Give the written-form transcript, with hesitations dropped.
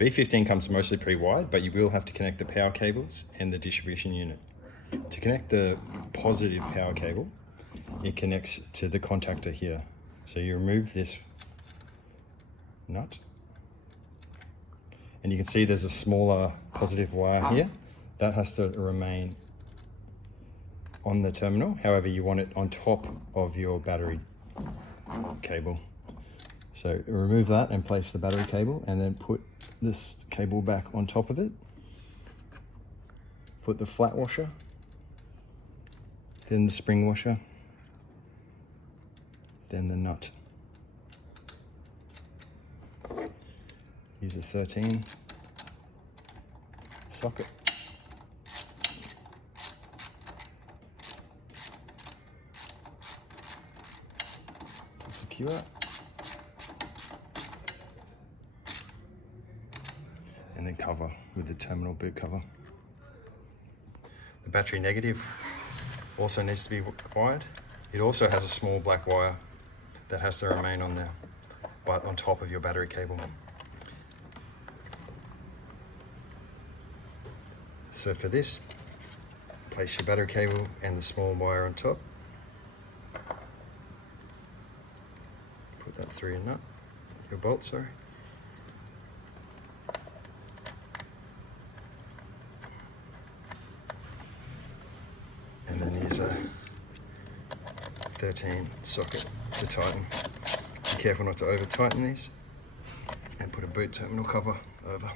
B15 comes mostly pre-wired, but you will have to connect the power cables and the distribution unit. To connect the positive power cable, it connects to the contactor here. So you remove this nut, and you can see there's a smaller positive wire here. That has to remain on the terminal. However, you want it on top of your battery cable. So remove that and place the battery cable, and then put this cable back on top of it. Put the flat washer, then the spring washer, then the nut. Use a 13 socket. To secure it. And then cover with the terminal boot cover. The battery negative also needs to be wired. It also has a small black wire that has to remain on there, but on top of your battery cable. So for this, place your battery cable and the small wire on top. Put that through your bolt, sorry. And then use a 13 socket to tighten. Be careful not to over tighten these, and put a boot terminal cover over.